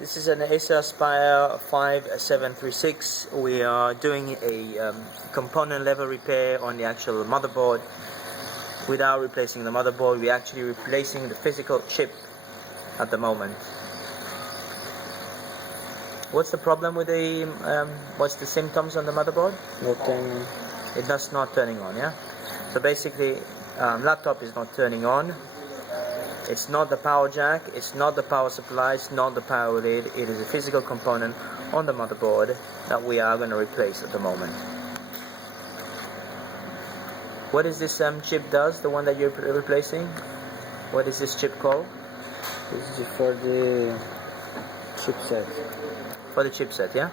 This is an Acer Aspire 5736. We are doing a component level repair on the actual motherboard. Without replacing the motherboard, we're actually replacing the physical chip at the moment. What's the problem with the, what's the symptoms on the motherboard? Not turning. It's just not turning on, yeah? So basically, laptop is not turning on. It's not the power jack, it's not the power supply, it's not the power lead. It is a physical component on the motherboard that we are going to replace at the moment. What is this chip does, the one that you're replacing? What is this chip called? This is for the chipset. For the chipset, yeah?